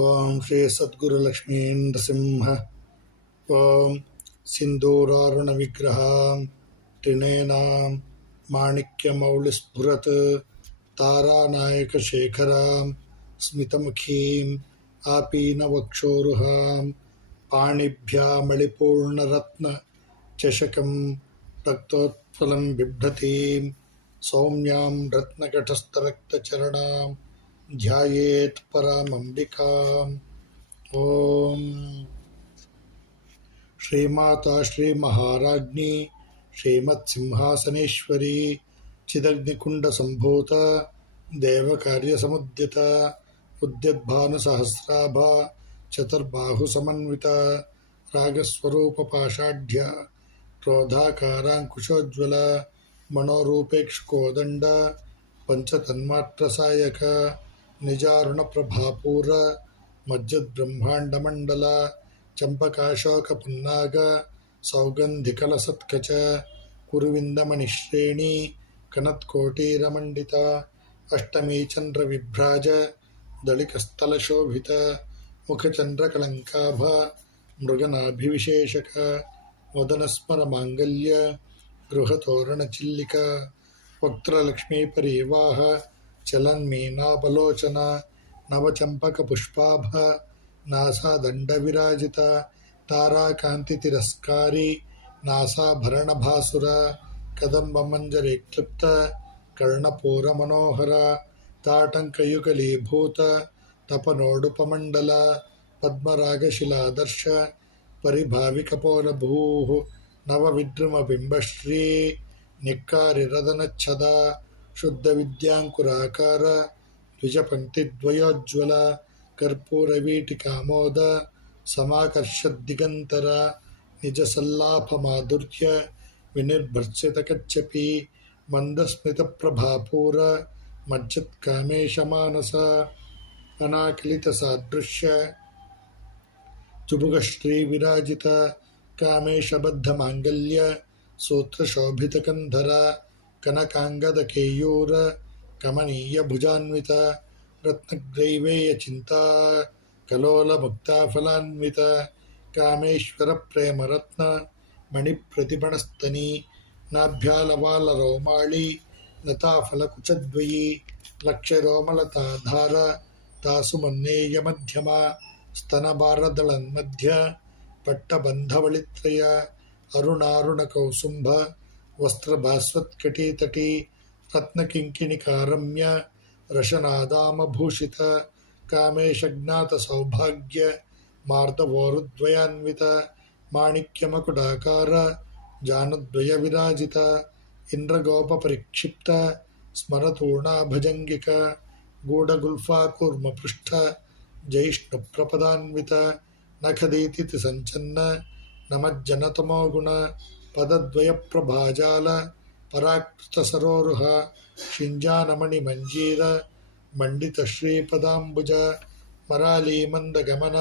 ओम श्री सद्गुरुलक्ष्मी नृसिंह ओम सिंदूरारुण विग्रह त्रिनेनां माणिक्यमौलिस्फुरत् तारानायक शेखरां स्मितमुखीं आपीनवक्षोरुहां पाणिभ्यामलिपूर्णरत्न चषकं रक्तोत्पलं बिभ्रतीं सौम्यां रत्नघटस्थरक्तचरणां ध्यायेत् परामम्बिकाम्। ओम श्रीमाता श्री महाराज्ञी श्रीमत्सिंहासनेश्वरी चिदग्निकुंड संभूत देवकार्य समुद्यत उद्यद्भानुसहस्राभ चतुर्बाहु समन्वित रागस्वरूप पाषाढ्य क्रोधाकारांकुशोज्वल मनोरूपेक्षुकोदंड पंचतन्मात्र सायक निजारुण प्रभापूर मज्जद्ब्रह्मांड मंडल चंपकाशोक पुन्नाग सौगंधिकलसत्कच कुरुविंदमणिश्रेणी कनत्कोटीरमंडित अष्टमी चंद्र विभ्राज दलिकस्थलशोभित मुखचंद्रकलंकाभ मृगनाभिविशेषक वदनस्मर मांगल्य गृहतोरणचिल्लिका वक्त्रलक्ष्मी परिवाह चलन्मीनाबलोचन नवचंपकपुष्पाभ नासादंड विराजित ताराकांति तिरस्कारी नासाभरण भासुर कदंब मंजरे क्लिप्त कर्णपूर मनोहर ताटंकयुगलीभूत तपनोडुपमंडल पद्मरागशिलादर्श परिभाविकपोलभूः नवविद्रुम बिंबश्री निक्कारिरदनच्छद शुद्ध विद्यांकुराकार द्विजपंक्तिद्वयोज्ज्वल कर्पूरवीटिकामोद समाकर्षद्दिगंतर निजसल्लाभमाधुर्य विनिर्भर्सितकच्छपि मन्दस्मितप्रभापूर मज्जत्कामेशमानस अनाकलितसादृश्य चुबुगश्रीविराजित कामेशबद्धमाङ्गल्य सूत्रशोभितकन्धर कनकाङ्गदकेयूर कमनीयभुजान्वित रत्नग्रैवेयचिन्ता कलोलमुक्ताफलान्वित कामेश्वरप्रेमरत्न मणिप्रतिमणस्तनी नाभ्यालवालरोमाळी लताफलकुचद्वयी लक्षरोमलताधार तासुमन्नेयमध्यमा स्तनभारदलन्मध्य पट्टबन्धवलित्रय अरुणारुणकौसुम्भ वस्त्रभास्वत्कटीतटी रत्नकिङ्किणिकारम्य रशनादामभूषित कामेशज्ञातसौभाग्य मार्दवोरुद्वयान्वित माणिक्यमकुटाकार जानद्वयविराजित इन्द्रगोपपरिक्षिप्त स्मरतूर्णाभजङ्गिक गूढगुल्फाकूर्मपृष्ठ जैष्णुप्रपदान्वित नखदीतिथि सञ्चन्न नमज्जनतमोगुण पदद्वयप्रभाजाल पराकृतसरोरुह शिञ्जानमणिमञ्जीर मण्डितश्रीपदाम्बुज मरालीमन्दगमन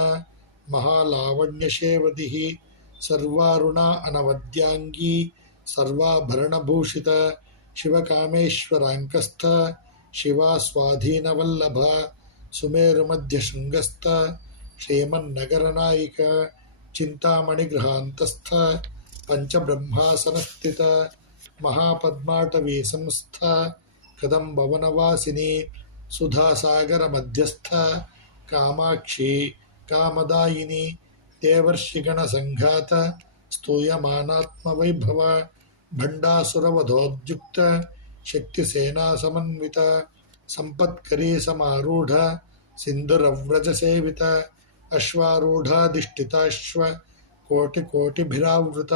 महालावण्यशेवदिः सर्वारुणा अनवद्याङ्गी सर्वाभरणभूषित शिवकामेश्वराङ्कस्थ शिवा स्वाधीनवल्लभ सुमेरुमध्यशृङ्गस्थ श्रीमन्नगरनायिक चिन्तामणिगृहान्तस्थ पञ्चब्रह्मासनस्थित महापद्माटवी संस्थ कदम्बवनवासिनी सुधासागरमध्यस्थ कामाक्षी कामदायिनी देवर्षिगणसङ्घात स्तूयमानात्मवैभव भण्डासुरवधोद्युक्त शक्तिसेनासमन्वित सम्पत्करी समारूढ सिन्धुरव्रजसेवित अश्वारूढाधिष्ठिताश्व कोटिकोटिभिरावृत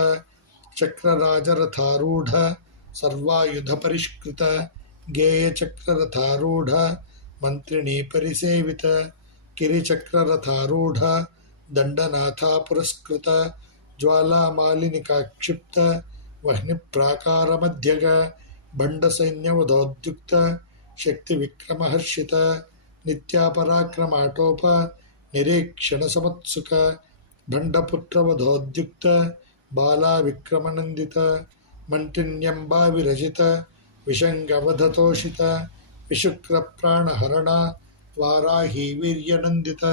चक्रराजरथारूढ सर्वायुधपरिष्कृत गेयचक्ररथारूढ मन्त्रिणी परिसेवित किरिचक्ररथारूढ दण्डनाथा पुरस्कृत ज्वालामालिनिकाक्षिप्त वह्निप्राकारमध्यग भण्डसैन्यवधोद्युक्त शक्तिविक्रमहर्षित नित्यापराक्रमाटोप निरीक्षणसमुत्सुक भण्डपुत्रवधोद्युक्त बालाविक्रमनन्दित मण्टिन्यम्बाविरजित विषङ्गवधतोषित विशुक्रप्राणहरण वाराही वीर्यनन्दित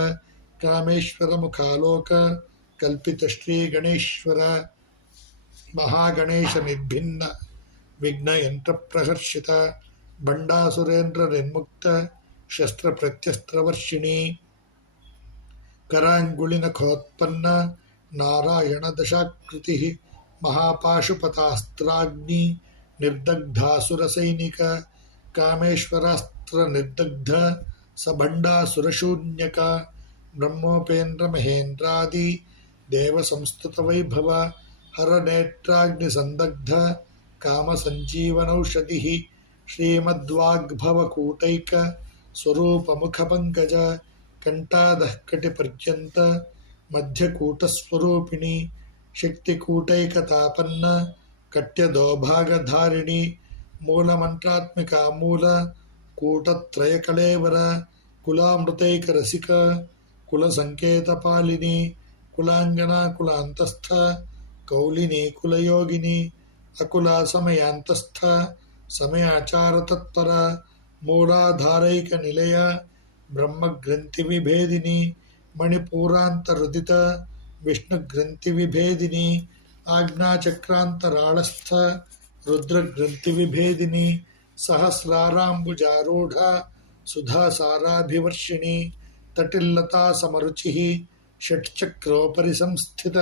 ಕಾಮೇಶ್ವರ ಮುಖಾಲೋಕ ಕಲ್ಪಿತ ಶ್ರೀ ಗಣೇಶ್ವರ ಮಹಾಗಣೇಶ ನಿರ್ಭಿನ್ನ ವಿಘ್ನ ಯಂತ್ರ ಪ್ರಹರ್ಷಿತ ಬಂಡಾಸುರೇಂದ್ರ ನಿರ್ಮುಕ್ತ ಶಸ್ತ್ರ ಪ್ರತ್ಯಸ್ತ್ರವರ್ಷಿಣಿ ಕರಾಂಗುಳಿನಖೋತ್ಪನ್ನ ನಾರಾಯಣ ದಶಾಕೃತಿ ಮಹಾಪಾಶುಪತಾಸ್ತ್ರಾಗ್ನಿ ನಿರ್ದಗ್ಧಾಸುರ ಸೈನಿಕ ಕಾಮೇಶ್ವರಾಸ್ತ್ರ ನಿರ್ದಗ್ಧ ಸಭಂಡಾಸುರಶೂನ್ಯಕ ಬ್ರಹ್ಮೋಪೇಂದ್ರ ಮಹೇಂದ್ರಾದಿ ದೇವ ಸಂಸ್ತುತ ವೈಭವ ಹರ ನೇತ್ರಾಗ್ನಿ ಸಂದಗ್ಧ ಕಾಮ ಸಂಜೀವನೌಷಧಿ ಶ್ರೀಮದ್ವಾಗ್ಭವ ಕೂಟೈಕ ಸ್ವರೂಪ ಮುಖ ಪಂಕಜ ಕಂಠಾದಃ ಕಟಿ ಪರ್ಯಂತ ಮಧ್ಯಕೂಟಸ್ವರೂಪಿಣಿ ಶಕ್ತಿಕೂಟೈಕತಾಪನ್ನ ಕಟ್ಯದೋಭಾಗಧಾರಿಣಿ ಮೂಲಮಂತ್ರಾತ್ಮಿಕ ಮೂಲ ಕೂಟತ್ರಯ ಕಳೇವರ ಕುಲಾಮೃತೈಕ ರಸಿಕ ಕುಲಸಂಕೇತ ಪಾಲಿನಿ ಕುಲಾಂಗನಾ ಕುಲಾಂತಸ್ಥ ಕೌಲಿನಿ ಕುಲಯೋಗಿನಿ ಅಕುಲ ಸಮಯಾಂತಸ್ಥ ಸಮಯಾಚಾರ ತತ್ಪರ ಮೂಲಾಧಾರೈಕ ನಿಲಯ ಬ್ರಹ್ಮಗ್ರಂಥಿ ವಿಭೇದಿನಿ ಮಣಿಪೂರಾಂತರುದಿತ ವಿಷ್ಣುಗ್ರಂಥಿ ವಿಭೇದಿನಿ ಆಜ್ಞಾಚಕ್ರಾಂತರಾಳಸ್ಥ ರುದ್ರಗ್ರಂಥಿ ವಿಭೇದಿನಿ ಸಹಸ್ರಾರಾಂಬುಜಾರೂಢ ಸುಧಾಸಾರಾಭಿವರ್ಷಿಣಿ ತಟಿಲ್ಲತಾ ಸಮರುಚಿ ಷಟ್ಚಕ್ರೋಪರಿ ಸಂಸ್ಥಿತ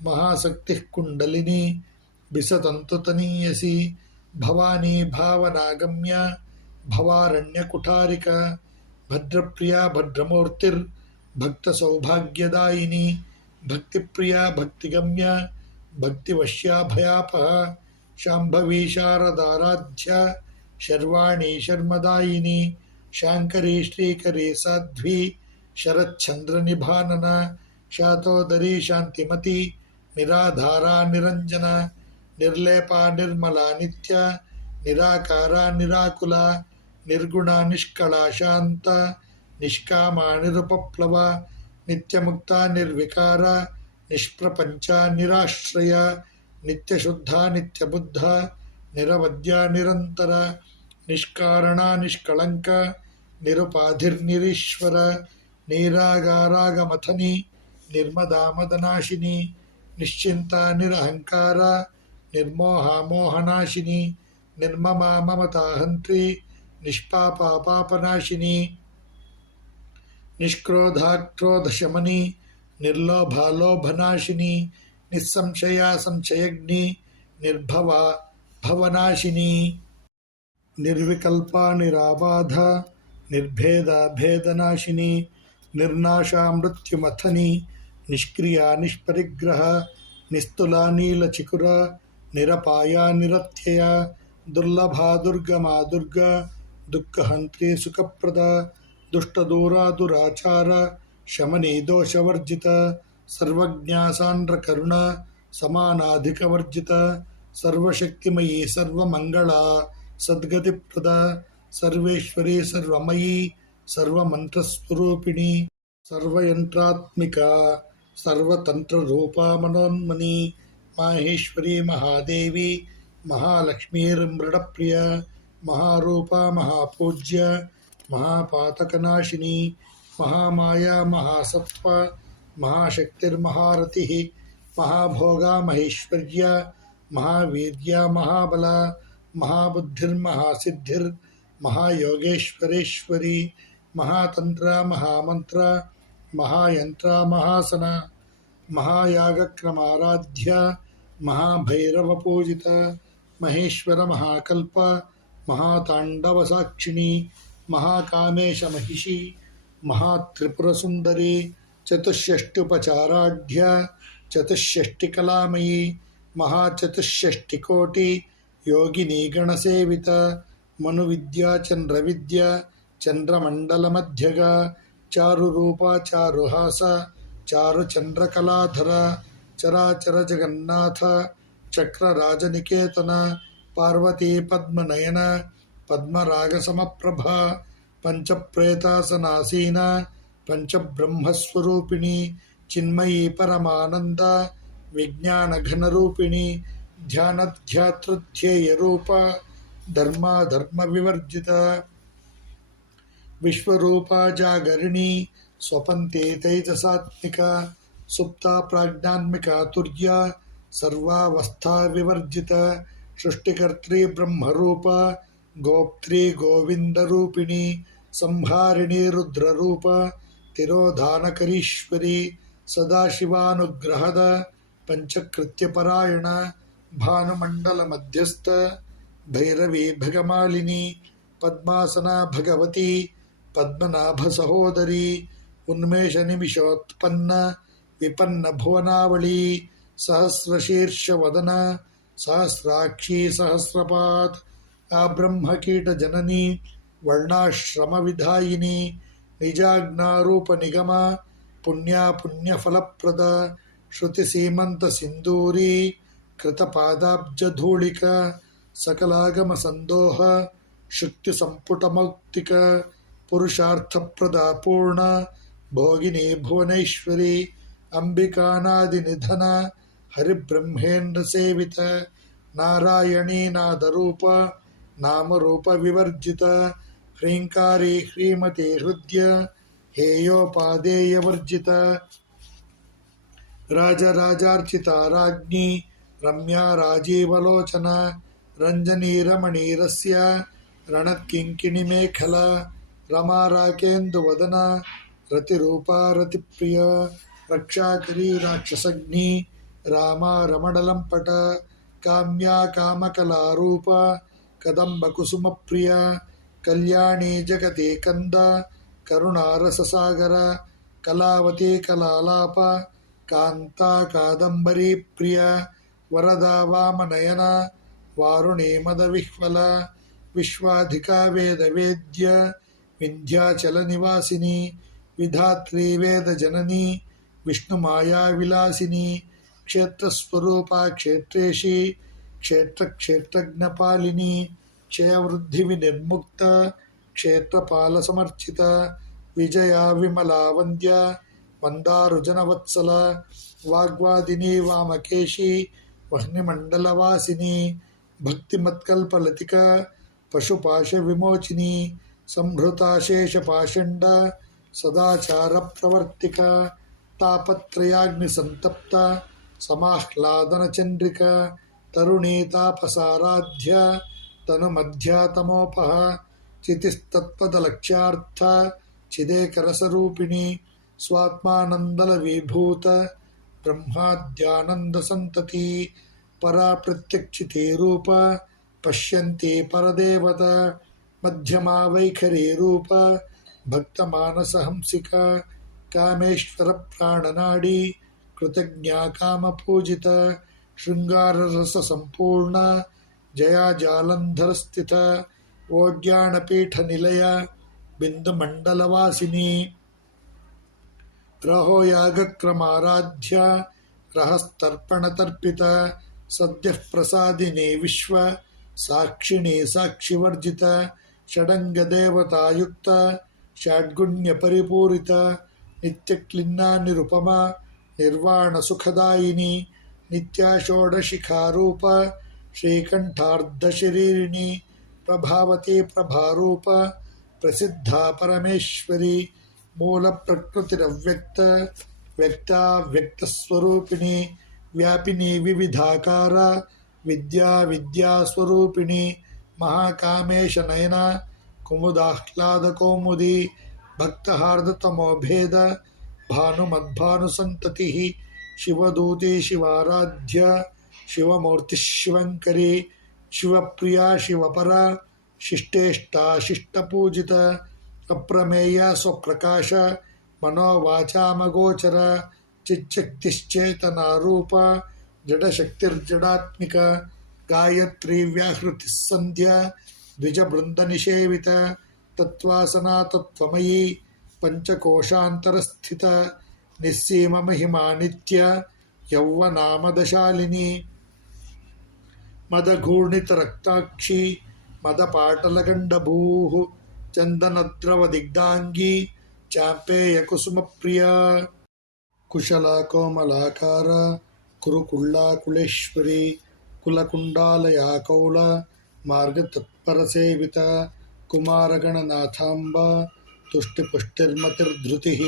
ಮಹಾಶಕ್ತಿ ಕುಂಡಲಿನಿ ಬಿಸತಂತುತನೀಯಸಿ ಭವಾನಿ ಭಾವನಾಗಮ್ಯ ಭವಾರಣ್ಯಕುಠಾರಿಕ ಭದ್ರಪ್ರಿಯಾ ಭದ್ರಮೂರ್ತಿರ್ ಭಕ್ತ ಸೌಭಾಗ್ಯದಾಯಿನಿ ಭಕ್ತಿಪ್ರಿಯಾ ಭಕ್ತಿಗಮ್ಯ ಭಕ್ತಿವಶ್ಯಾಭಯಾಪಹ ಶಾಂಭವಿ ಶಾರದಾರಾಧ್ಯ ಶರ್ವಾಣಿ ಶರ್ಮದಾಯಿನಿ ಶಾಂಕರಿ ಶ್ರೀಕರಿ ಸಾಧ್ವಿ ಶರಚ್ಛಂದ್ರ ನಿಭಾನನ ಶಾತೋದರಿ ಶಾಂತಿಮತಿ ನಿರಾಧಾರಾ ನಿರಂಜನ ನಿರ್ಲೇಪಾ ನಿರ್ಮಲಾ ನಿತ್ಯ ನಿರಾಕಾರ ನಿರಾಕುಲ ನಿರ್ಗುಣ ನಿಷ್ಕಳ ಶಾಂತ ನಿಷ್ಕಾಮ ನಿರುಪಪ್ಲವ ನಿತ್ಯಮುಕ್ತ ನಿರ್ವಿಕಾರ ನಿಷ್ಪ್ರಪಂಚ ನಿರಾಶ್ರಯ ನಿತ್ಯಶುದ್ಧ ನಿತ್ಯಬುದ್ಧ ನಿರವದ್ಯ ನಿರಂತರ ನಿಷ್ಕಾರಣ ನಿಷ್ಕಳಂಕ ನಿರುಪಾಧಿರ್ನಿರೀಶ್ವರ ನೀರಾಗಾರಾಗಮಥನಿ ನಿರ್ಮದಾಮದನಾಶಿನಿ ನಿಶ್ಚಿಂತ ನಿರಹಂಕಾರ ನಿರ್ಮೋಹ ಮೋಹನಾಶಿನಿ ನಿರ್ಮಮ ಮಮತಾಹಂತ್ರಿ ನಿಷ್ಪಾಪ ಪಾಪನಾಶಿನಿ ನಿಷ್ಕ್ರೋಧಾಕ್ರೋಧಶಮನಿ ನಿರ್ಲೋಭಾಲೋಭನಾಶಿನಿ ನಿಸ್ಸಂಶಯ ಸಂಶಯಗ್ನಿ ನಿರ್ಭವ ಭವನಾಶಿನಿ ನಿರ್ವಿಕಲ್ಪ ನಿರಾಬಾಧ ನಿರ್ಭೇದ ಭೇದನಾಶಿನಿ ನಿರ್ನಾಶ ಮೃತ್ಯುಮಥನಿ ನಿಷ್ಕ್ರಿಯ ನಿಷ್ಪರಿಗ್ರಹ ನಿಸ್ತುಲ ನೀಲಚಿಕುರ ನಿರಪಾಯ ನಿರತ್ಯಯ ದುರ್ಲಭ ದುರ್ಗಮಾ ದುರ್ಗ ದುಃಖಹಂತ್ರಿ ಸುಖಪ್ರದ ದುಷ್ಟದೂರ ದುರಾಚಾರ ಶಮನಿ ದೋಷವರ್ಜಿತ ಸರ್ವಜ್ಞ ಸಾಂದ್ರ ಕರುಣ ಸಮಾನಾಧಿಕವರ್ಜಿತ ಸರ್ವಶಕ್ತಿಮಯೀ ಸರ್ವಮಂಗಳ ಸದ್ಗತಿಪ್ರದ ಸರ್ವೇಶ್ವರಿ ಸರ್ವಮಯೀ ಸರ್ವಮಂತ್ರಸ್ವರೂಪಿಣಿ ಸರ್ವಯಂತ್ರಾತ್ಮಿಕ ಸರ್ವತಂತ್ರರೂಪಾ ಮನೋನ್ಮನಿ ಮಾಹೇಶ್ವರಿ ಮಹಾದೇವಿ ಮಹಾಲಕ್ಷ್ಮೀರ್ಮೃಡಪ್ರಿಯ ಮಹಾರೂಪ ಮಹಾಪೂಜ್ಯ ಮಹಾಪಾತಕನಾಶಿನಿ ಮಹಾಮಾಯಾ ಮಹಾಸತ್ವ ಮಹಾಶಕ್ತಿರ್ಮಹಾರತಿ ಮಹಾಭೋಗ ಮಹೇಶ್ವರ್ಯ ಮಹಾವೀರ್ಯ ಮಹಾಬಲ ಮಹಾಬುದ್ಧಿರ್ಮಹಾಸಿದ್ಧಿರ್ ಮಹಾಯೋಗೇಶ್ವರೇಶ್ವರಿ ಮಹಾತಂತ್ರ ಮಹಾಮಂತ್ರ ಮಹಾಯಂತ್ರ ಮಹಾಸನ ಮಹಾಯಾಗಕ್ರಮಾರಾಧ್ಯ ಮಹಾಭೈರವ ಪೂಜಿತ ಮಹೇಶ್ವರ ಮಹಾಕಲ್ಪ ಮಹಾತಾಂಡವ ಸಾಕ್ಷಿಣಿ ಮಹಾಕಾಮೇಶ ಮಹಿಷಿ ಮಹಾತ್ರಿಪುರಸುಂದರಿ ಚತುಷ್ಷಷ್ಟ್ಯುಪಚಾರಾಢ್ಯ ಚತುಷ್ಷಷ್ಟಿಕಲಾಮಯಿ ಮಹಾಚತುಷ್ಷಷ್ಟಿಕೋಟಿ ಯೋಗಿನಿ ಗಣಸೇವಿತ ಮನುವಿದ್ಯಾ ಚಂದ್ರವಿದ್ಯಾ ಚಂದ್ರಮಂಡಲಮಧ್ಯಗ ಚಾರುರೂಪ ಚಾರುಹಾಸ ಚಾರುಚಂದ್ರಕಲಾಧರ ಚರಾಚರ ಜಗನ್ನಾಥ ಚಕ್ರರಾಜನಿಕೇತನ ಪಾರ್ವತಿ ಪದ್ಮನಯನ ಪದ್ಮರಾಗಸಮಪ್ರಭಾ ಪಂಚಪ್ರೇತಾಸನಾಸೀನ ಪಂಚಬ್ರಹ್ಮಸ್ವರೂಪಿಣಿ ಚಿನ್ಮಯೀ ಪರಮಾನಂದ ವಿಜ್ಞಾನಘನರೂಪಿಣಿ ಧ್ಯಾನಧ್ಯಾತೃಧ್ಯೇಯರೂಪ ಧರ್ಮ ವಿವರ್ಜಿತ ವಿಶ್ವರೂಪ ಜಾಗರಿಣಿ स्वपन्ते तैजसात्मिका सुप्ता प्राज्ञान्मिका तुर्या सर्वावस्था विवर्जित सृष्टिकर्त्री ब्रह्मरूप गोप्त्री गोविंदरूपिणी संहारिणी रुद्ररूप तिरोधानकरीश्वरी सदाशिवानुग्रहद पंचकृत्यपरायण भानुमंडल मध्यस्थ भैरवी भगमालिनी पद्मासना भगवती पद्मनाभ सहोदरी उन्मेष निमिषोत्पन्न विपन्न भुवनावली सहस्रशीर्ष वदन सहस्राक्षी सहस्रपाद आब्रह्म कीट जननी वर्णाश्रम विधायिनी निजाज्ञारूप निगम पुण्या पुण्य फलप्रद श्रुति सीमंत सिंदूरी कृतपादाब्ज धूलिक सकलागम संदोह शुक्ति संपुट मौक्तिक पुरुषार्थ प्रदा पूर्ण भोगिनी भुवनेश्वरी अंबिकानादि निधन हरिब्रह्मेन्द्र सेवित नारायणी नादरूप नाम रूप विवर्जित ह्रींकारी ह्रीमती हृदय हेयोपादेय वर्जित राजराजार्चिता राज्ञी रम्या राजीवलोचना रंजनी रमणीरस्य रणत्किङ्किणी मेखला रमा राकेन्दुवदन रतिरूपा रतिप्रिय रक्षाकरी राक्षसग्नि रामा रमणलंपट काम्या कामकलारूप कदम्बकुसुमप्रिय कल्याणी जगति कंद करुणारससागर कलावती कलालाप कांता कादंबरी प्रिय वरदा वामनयन वारुणी मदविह्वल विश्वाधिका वेदवेद्य विंध्याचल निवासिनी विधात्री वेद जननी विष्णुमाया विलासिनी क्षेत्रस्वरूपा क्षेत्रेशी क्षेत्र क्षेत्रज्ञपालिनी क्षयवृद्धि विनिर्मुक्त क्षेत्रपाल समर्चित विजया विमला वंद्य मंदारुजनवत्सल वाग्वादिनी वामकेशी वह्निमंडलवासिनी भक्तिमत्कल्पलतिका पशुपाश विमोचिनी संभृता शेषपाषण्ड सदाचार प्रवर्तिका तापत्रयाग्निसंतप्त समाह्लादन चंद्रिका तरुणी तापसाराध्य तनुमध्यातमोपह चितिस्तत्पदलक्ष्यार्थ चिदेकरसरूपिणी स्वात्मानन्दलविभूत ब्रह्माद्यानन्दसन्तती परा प्रत्यक्षिते रूप पश्यन्ति परदेवता मध्यमा वैखरी रूप भक्तमानसहंसिका कामेश्वर प्राणनाडी कृतज्ञा कामपूजित शृंगाररस संपूर्ण जया जालंधर स्थित ओज्ञानपीठ निलय बिंदुमंडलवासिनी रहो यागक्रमाराध्य रहस्तर्पणतर्पित सद्यः प्रसादिनी विश्व साक्षिणी साक्षिवर्जित षडंग देवतायुक्त षड्गुण्य परिपूरित नित्यक्लिन्ना निरुपमा निर्वाण सुखदायिनी नित्या षोडशिखारूप श्रीकंठार्धशरीरिणी प्रभावती प्रभारूप प्रसिद्धा परमेश्वरी मूल प्रकृतिरव्यक्त व्यक्ता व्यक्तस्वरूपिणी व्यापिनी विविधाकार विद्या विद्यास्वरूपिणी महाकामेश नयना कुमुदाह्लाद कौमुदी भक्तहार्दतमो भेद भानुमद्भानुसंतति शिवदूती शिवाराध्य शिवमूर्ति शिवंकरी शिवप्रिया शिवपरा शिष्टेष्टा शिष्टपूजित अप्रमेया स्वप्रकाश मनोवाचामगोचर चिच्छक्तिश्चेतना रूप जडशक्तिर्जडात्मिक गायत्री व्याहृतिः संध्या द्विजबृंदनिषेवित तत्त्वासना तत्त्वमयी पंचकोशान्तरस्थित निस्सीम महिमा नित्य यौवनामदशालिनी मदघूर्णितरक्ताक्षी मदपाटलगण्डभूः चन्दनद्रवदिग्धाङ्गी चाम्पेयकुसुमप्रिया कुशला कोमलाकार कुरुकुल्लाकुलेश्वरी कुलकुण्डालया कौल मार्गतत्परसेविता कुमारगणनाथाम्बा तुष्टिपुष्टिर्मतिर्धृतिः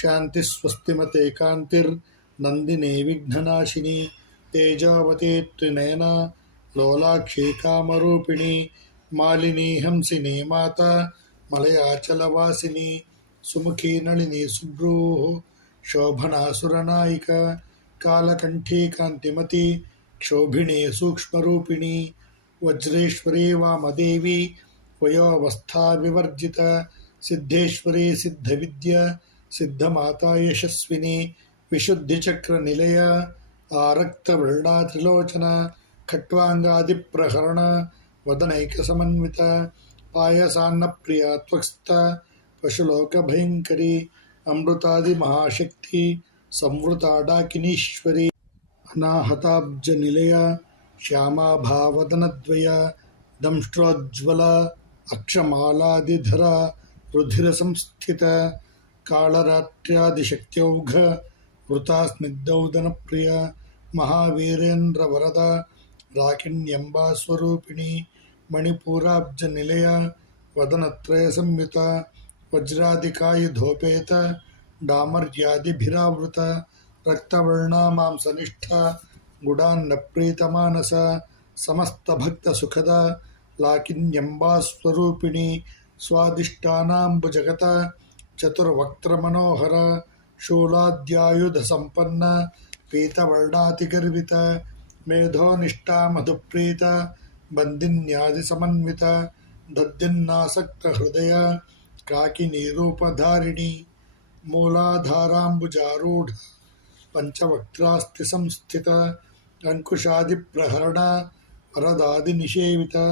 शान्तिस्वस्तिमते कान्तिर्नन्दिनी विघ्ननाशिनी तेजावती त्रिनयना लोलाक्षी कामरूपिणी मालिनी हंसिनी माता मलयाचलवासिनी सुमुखी नलिनी सुभ्रूः शोभना सुरनायिका कालकण्ठी कान्तिमती क्षोभिणी सूक्ष्मरूपिणी वज्रेश्वरी वामदेवी वयोवस्था विवर्जिता सिद्धेश्वरी सिद्धविद्या सिद्धमाता यशस्विनी विशुद्धिचक्रनिलया आरक्तवर्णा त्रिलोचना खट्वाङ्गादिप्रहरण वदनैकसमन्विता पायसान्नप्रिया त्वक्स्था पशुलोकभयङ्करी अमृतादिमहाशक्ति संवृता डाकिनीश्वरी अनाहताब्जनिलया श्यामाभावदनद्वया दंष्ट्रोज्ज्वला अक्षमालादिधरा रुधिरसंस्थिता कालरात्र्यादिशक्त्यौघ वृता स्निग्धौदनप्रिया महावीरेन्द्रवरदा राकिण्यम्बा स्वरूपिणी मणिपूराब्जनिलया वदनत्रयसंयुता वज्रादिकायुधोपेत डामर्यादिभिरावृता रक्तवर्णा मांसनिष्ठा गुडान्नप्रीतमानसा समस्तभक्तसुखदा लाकिन्यम्बा स्वरूपिणी स्वादिष्टानाम्बुजगता चतुर्वक्त्रमनोहरा शूलाद्यायुधसम्पन्ना पीतवर्णातिगर्विता मेधोनिष्ठा मधुप्रीता बन्दिन्यादिसमन्विता दद्यन्नासक्तहृदया काकिनीरूपधारिणी मूलाधाराम्बुजारूढ पंचवक्त्रास्ति संस्थिता अंकुशादिप्रहरणा वरदादिनिषेविता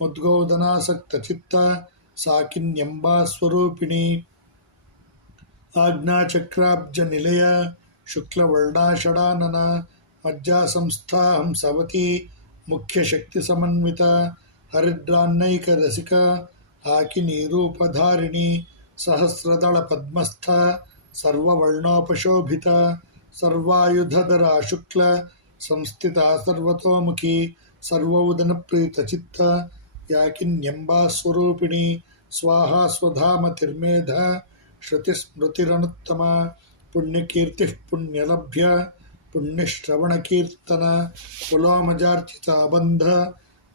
मुद्गोदनासक्तचित्ता साकिन्यम्बा स्वरूपिणी आज्ञाचक्राब्जनिलया शुक्लवर्णा षडानना मज्जासंस्था हंसवती मुख्यशक्तिसमन्विता हरिद्रान्नैकरसिका हाकिनीरूपधारिणी सहस्रदलपद्मस्था सर्ववर्णोपशोभिता सर्वायुधधरा शुक्ल संस्थिता सर्वतोमुखी सर्वोदनप्रीतचित्ता याकिन्यम्बा स्वरूपिणी स्वाहा स्वधामतिर्मेधा श्रुतिस्मृतिरनुत्तमा पुण्यकीर्तिः पुण्यलभ्या पुण्यश्रवणकीर्तन पुलोमजार्चिता बन्ध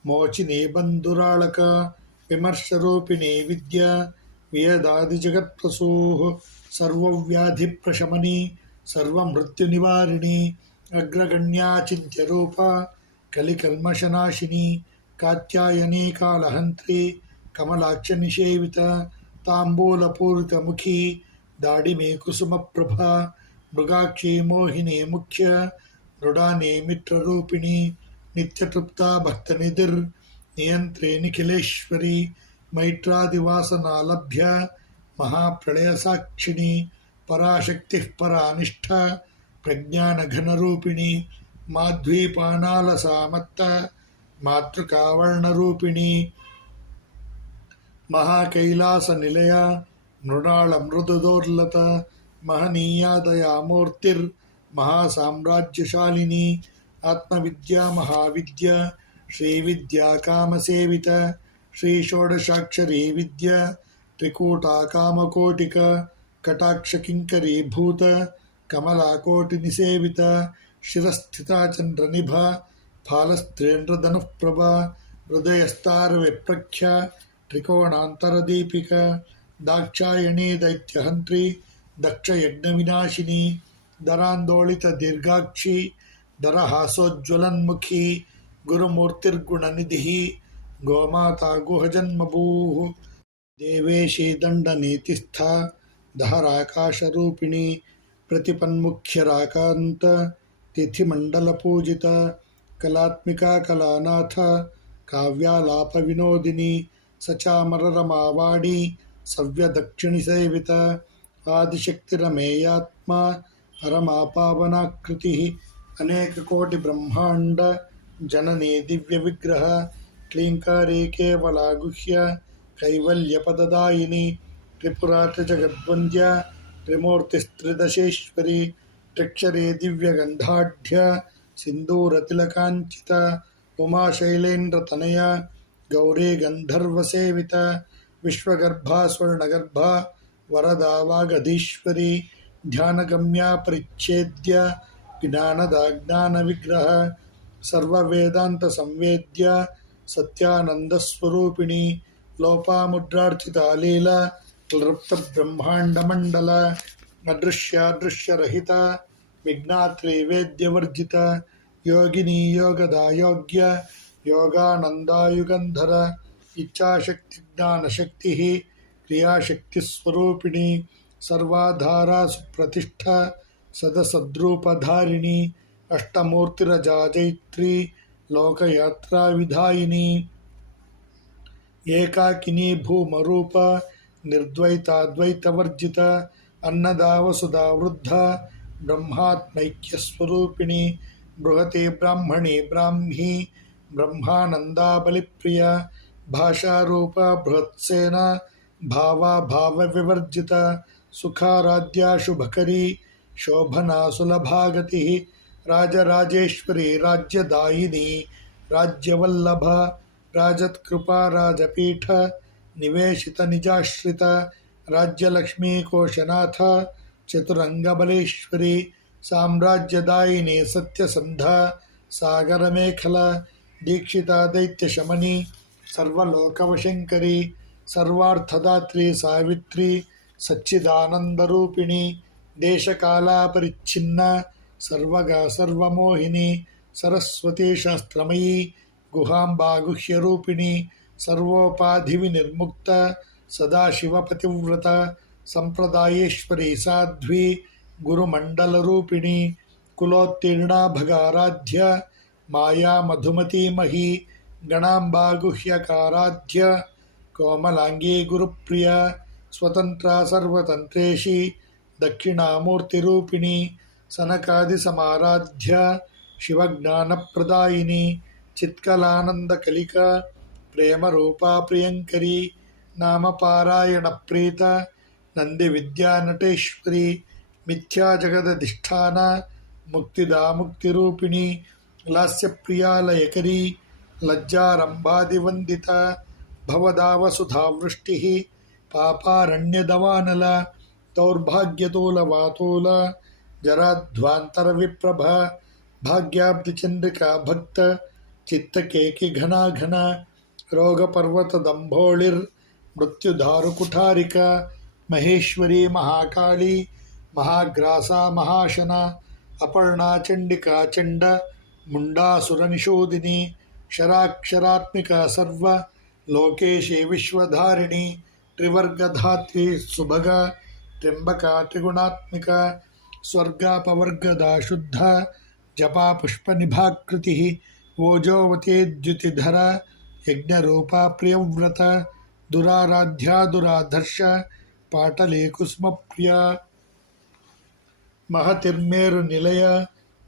मोचिनी बन्धुराळक विमर्शरूपिणी विद्या वेदादिजगत्प्रसूः सर्वव्याधिप्रशमनी सर्वमृत्युनिवारिणी अग्रगण्या चिन्त्यरूपा कलिकल्मषनाशिनी कात्यायनी कालहन्त्री कमलाक्षनिषेविता ताम्बूलपूरितमुखी दाडिमे कुसुमप्रभा मृगाक्षी मोहिनी मुख्य मृडानी मित्ररूपिणी नित्यतृप्ता भक्तनिधिर्नियन्त्री निखिलेश्वरी मैत्रादिवासनालभ्य महाप्रलयसाक्षिणी पराशक्तिः परानिष्ठा प्रज्ञानघनरूपिणी माध्वीपानालसामत्ता मातृकावर्णरूपिणी महाकैलासनिलया मृणालमृदुदोर्लता महनीया दयामूर्तिर्महासाम्राज्यशालिनी आत्मविद्या महाविद्या श्रीविद्या कामसेविता श्रीषोडशाक्षरी विद्या त्रिकूटा कामकोटिका कटाक्षकिङ्करी भूत कमलाकोटिनिसेविता शिरस्थिता चन्द्रनिभा फालस्त्रेन्द्रधनुःप्रभा हृदयस्तारविप्रख्या त्रिकोणान्तरदीपिका दाक्षायणी दैत्यहन्त्री दक्षयज्ञविनाशिनी दरान्दोलितदीर्घाक्षी दरहासोज्ज्वलन्मुखी गुरुमूर्तिर्गुणनिधिः गोमाता गुहजन्मभूः देवेशी दण्डनीतिस्था दहराकाशरूपिणी प्रतिपन्मुख्यराकान्त तिथिमण्डलपूजिता कलात्मिका कलानाथ काव्यालापविनोदिनी सचामररमावाणी सव्यदक्षिणिसेविता आदिशक्तिरमेयात्मा परमापावनाकृतिः अनेककोटिब्रह्माण्ड जननी दिव्यविग्रह क्लीङ्कारी केवला गुह्य कैवल्यपददायिनी त्रिपुरा त्रिजगद्वन्द्या त्रिमूर्तिस्त्रिदशेश्वरी त्र्यक्षरे दिव्यगन्धाढ्य सिन्दूरतिलकाञ्चिता उमाशैलेन्द्रतनया गौरी गन्धर्वसेविता विश्वगर्भा स्वर्णगर्भा वरदा वागधीश्वरी ध्यानगम्या परिच्छेद्य ज्ञानदा ज्ञानविग्रह सर्ववेदांत संवेद्य सत्यानंदस्वरूपिणी लोपामुद्रार्चिता लीला क्लृप्त ब्रह्मांडमंडल अदृश्यादृश्यरहिता विज्ञात्री वेद्यवर्जिता योगिनी योगदा योग्य योगानंदायुगंधर इच्छाशक्ति ज्ञानशक्ति क्रियाशक्ति स्वरूपिणी सर्वाधारा सुप्रतिष्ठा सदसद्रूपधारिणी अष्टमूर्तिरजाजैत्री लोकयात्रा विधायिनी एकाकिनी भूमरूप निर्द्वैताद्वैतवर्जित अन्नदा वसुधा वृद्धा ब्रह्मात्मैक्यस्वरूपिणी बृहते ब्राह्मणी ब्राह्मी ब्रह्मानंदा बलिप्रिया भाषारूपा बृहत्सेना भावा भाव विवर्जिता सुखाराध्या शुभकरी शोभना सुलभागति राजराजेश्वरी राज्यदायिनी राज्यवल्लभ राजत्कृपा राजपीठ निवेशित निजाश्रित राज्यलक्ष्मी कोशनाथ चतुरंगबलेश्वरी साम्राज्यदायिनी सत्यसंधा सागरमेखला दीक्षिता दैत्यशमनी सर्वलोकवशंकरी सर्वार्थदात्री सावित्री सच्चिदानंदरूपिणी देशकालापरिच्छिन्ना सर्वगा सर्वमोहिनी सरस्वती शास्त्रमयी गुहांबा गुह्यरूपिणी सर्वोपाधिविनिर्मुक्त सदाशिवपतिव्रत संप्रदायेश्वरी साध्वी गुरुमंडलरूपिणी कुलोत्तीर्णा भगाराध्य माया मधुमती मही गणांबा गुह्यकाराध्य कोमलांगी गुरुप्रिया स्वतंत्रा सर्वतंत्रेशी दक्षिणामूर्तिरूपिणी सनकादिसमाराध्य शिवज्ञानप्रदायिनी चित्कलानंदकलिका प्रेमरूपा प्रियंकरी नामपारायणप्रीत नंदिविद्यानटेश्वरी मिथ्या जगदधिष्ठान मुक्तिदा मुक्तिरूपिणी लास्यप्रियालयकरी लज्जारंभादिवंदिता भवदावसुधावृष्टिः पापारण्यदवानल दौर्भाग्यतोलवातोल जराध्वान्तरविप्रभ भाग्याब्धिचंद्रिका भक्त चित्तकेकि घना घना रोगपर्वतदम्भोळिर्मृत्युधारुकुठारिका महेश्वरी महाकाली महाग्रासा महाशना अपर्णा चंडिका चंड मुंडासुरनिषूदिनी शराक्षरात्मिका सर्व लोकेशी विश्वधारिणी त्रिवर्गधात्री सुभगा त्र्यंबका त्रिगुणात्मिका स्वर्गापवर्गदा शुद्ध जपा पुष्पनिभाकृतिः ओजोवती द्युतिधरा यज्ञरूपा प्रियव्रत दुराराध्या दुराधर्ष पाटली कुसुमप्रिया महतिर्मेरुनिलय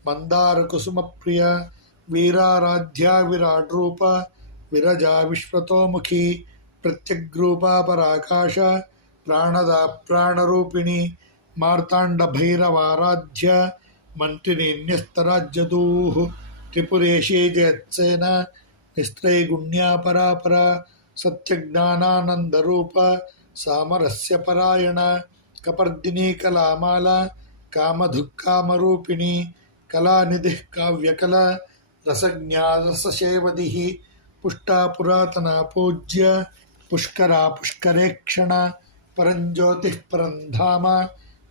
मंदारकुसुमप्रिया वीराराध्या विराड्रूप विरजा विश्वतोमुखी प्रत्यग्रूपा पराकाश प्राणदा प्राणरूपिणी मार्ताण्डभैरवाराध्य मन्त्रिणी न्यस्तराज्यदूः त्रिपुरेशी जयत्सेन निस्त्रैगुण्या परापरा सत्यज्ञानानन्दरूप सामरस्य परायण कपर्दिनी कलामाला कामधुक्कामरूपिणी कलानिधिः काव्यकला रसज्ञा रससेवदिः पुष्टा पुरातना पूज्य पुष्करा पुष्करेक्षण परञ्ज्योतिः परन्धाम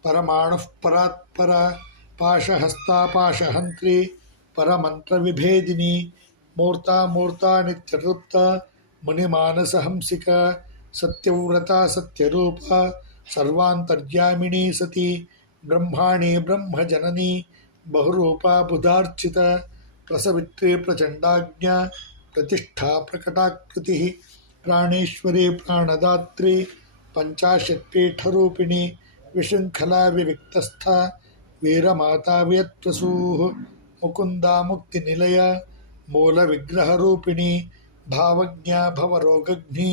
परमाणुः परात्परा पाशहस्ता पाशहन्त्री परमन्त्रविभेदिनी मूर्ता मूर्ता नित्यतृप्ता मुनिमानसहंसिका सत्यव्रता सत्यरूपा सर्वान्तर्यामिनी सती ब्रह्माणी ब्रह्मजननी बहुरूपा बुधार्चिता प्रसवित्री प्रचंडाज्ञा प्रतिष्ठा प्रकटाकृतिः प्राणेश्वरी प्राणदात्री पंचाशत्पीठरूपिणी विशृंखला विविक्तस्था वीरमाता वियत्प्रसूः मुकुंदा मुक्तिनिलय मूलविग्रहरूपिणी भावज्ञा भवरोगग्नि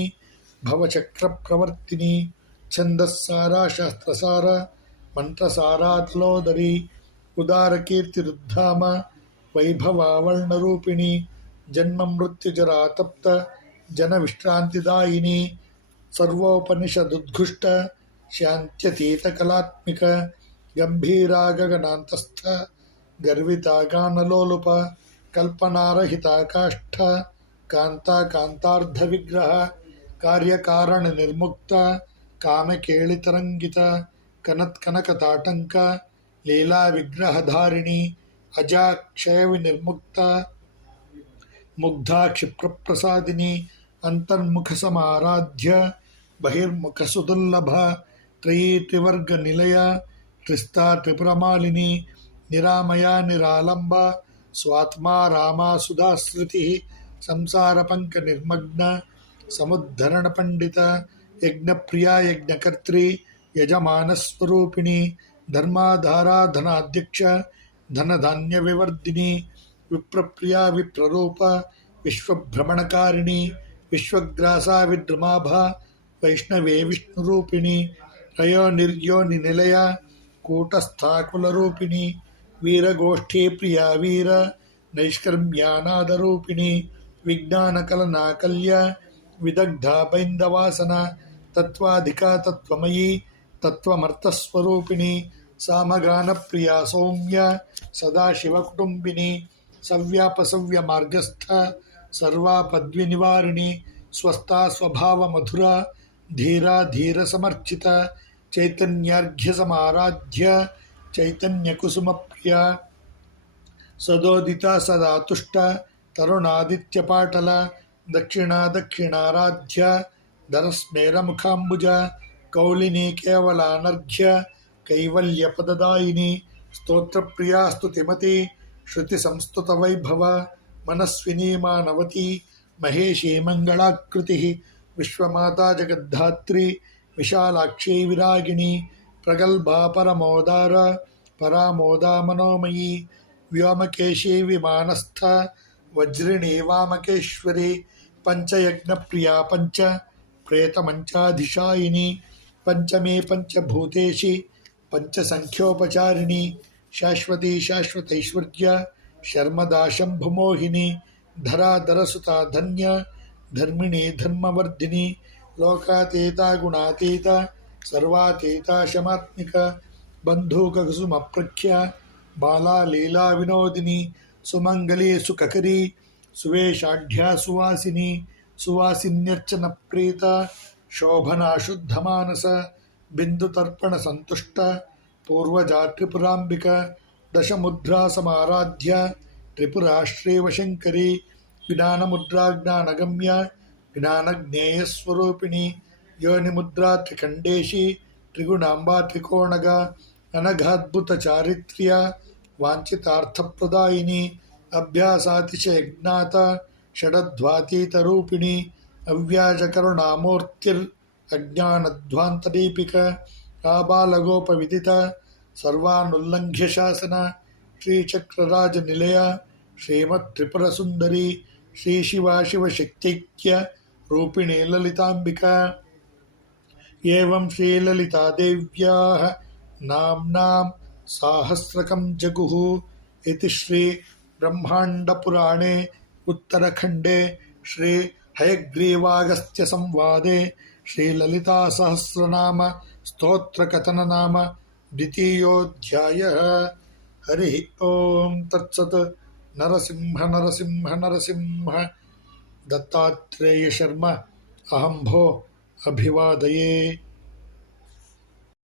भवचक्रप्रवर्तिनी छन्दस्सारा शास्त्रसारा मंत्रसारा तलोदरी उदारकीर्तिरुद्धाम वैभवावर्णरूपिणी जन्म मृत्युजरा तप्त जनविश्रांतिदायिनी सर्वोपनिषदुद्घुष्ट शान्त्यतीतकलात्मिक गम्भीरा गगनान्तस्थ गर्विता गानलोलुप कल्पनारहिता काष्ठ कांता कांतार्धविग्रह कार्यकारण निर्मुक्त कामकेलितरंगित कनत्कनकताटंक लीला विग्रहधारिणी अजा क्षय विनिर्मुक्त मुग्धा क्षिप्रप्रसादिनी अंतर्मुख समाराध्य बहिर्मुख सुदुर्लभ त्रयी त्रिवर्ग निलय त्रिस्ता त्रिपुरमालिनी निरामया निरालंब स्वात्मा रामा सुधास्मृति संसार पंक निर्मग्न समुद्धरण पंडित यज्ञप्रिया यज्ञकर्त्री यजमान स्वरूपिणी धर्माधारा धनाध्यक्ष धन धान्य विवर्धिनी विप्रप्रिया विप्ररूप विश्वभ्रमणकारिणी विश्वग्रासा विद्रमाभा वैष्णवे विष्णुरूपिणी रयो निर्योनि निलया कूटस्थाकुलरूपिणी वीरगोष्ठी प्रिया वीर नैष्कर्म्यानादरूपिणी विज्ञानकलनाकल्य विदग्धा बैन्दवासना तत्त्वाधिका तत्त्वमयी तत्त्वमर्थस्वरूपिणी सामगानप्रिया सौम्य सदाशिवकुटुम्बिनी सव्यापसव्यमार्गस्थ सर्वापद्विनिवारिणी स्वस्था स्वभावमधुरा धीरा धीरसमर्चिता चैतन्यार्घ्यसमाराध्य चैतन्यकुसुमप्रिया सदोदिता सदा तुष्ट तरुणादित्यपाटल दक्षिणा दक्षिणाराध्य धरस्मेरमुखाम्बुज कौलिनी केवलानर्घ्य कैवल्यपददायिनी स्तोत्रप्रिया स्तुतिमती श्रुतिसंस्तुतवैभव मनस्विनी मानवती महेशी मङ्गलाकृतिः विश्वमाता जगद्धात्री विशालाक्षी विरागिणी प्रगल्भा परमोदार परामोदा मनोमयी व्योमकेशी विमानस्थ वज्रिणी वामकेश्वरी पंचयज्ञप्रिया पंच प्रेतमंचाधिशायिनी पंचमे पंचभूतेशी पंचसंख्योपचारिणी शाश्वती शाश्वतैश्वर्य शर्मदा शंभुमोहिनी धराधरसुता धन्य धर्मिणी धर्मवर्धिनी लोकातीता गुणातीता सर्वातीता शमात्मिक बंधुककुसुमप्रख्या बाला लीला विनोदिनी सुमंगली सुखकरी सुवेशाढ्या सुवासिनी सुवासिन्यर्चन प्रीता शोभना शुद्धमानस बिंदुतर्पण संतुष्ट पूर्वजा त्रिपुरांबिक दशमुद्रा समाराध्य त्रिपुरा श्रीवशंकरी ज्ञानमुद्रा ज्ञानगम्य ज्ञानज्ञेयस्वरूपिणी योनिमुद्रा त्रिखंडेशी त्रिगुणांबा त्रिकोणग अनघाद्भुत चारित्र्य वांछितार्थप्रदायिनी अभ्यासातिशयज्ञात षडध्वातीतरूपिणी अव्याजकरुणामूर्तिर् अज्ञानध्वान्तदीपिक आबालगोपविदित सर्वानुल्लङ्घ्य शासन श्रीचक्रराजनिलय श्रीमत्त्रिपुरसुन्दरी श्रीशिवा शिवशक्त्यैक्य रूपिणी ललिताम्बिका एवं श्रीललितादेव्याः नाम्नां साहस्रकं जगुः इति श्री ब्रह्माण्डपुराणे उत्तरखण्डे श्री हयग्रीवागस्त्य संवादे श्रीललितासहस्रनाम स्तोत्रकथन नाम द्वितीयोऽध्यायः। हरिः ओं तत्सत्। नरसिंह नरसिंह नरसिंह। दत्तात्रेय शर्मा अहं भो अभिवादये।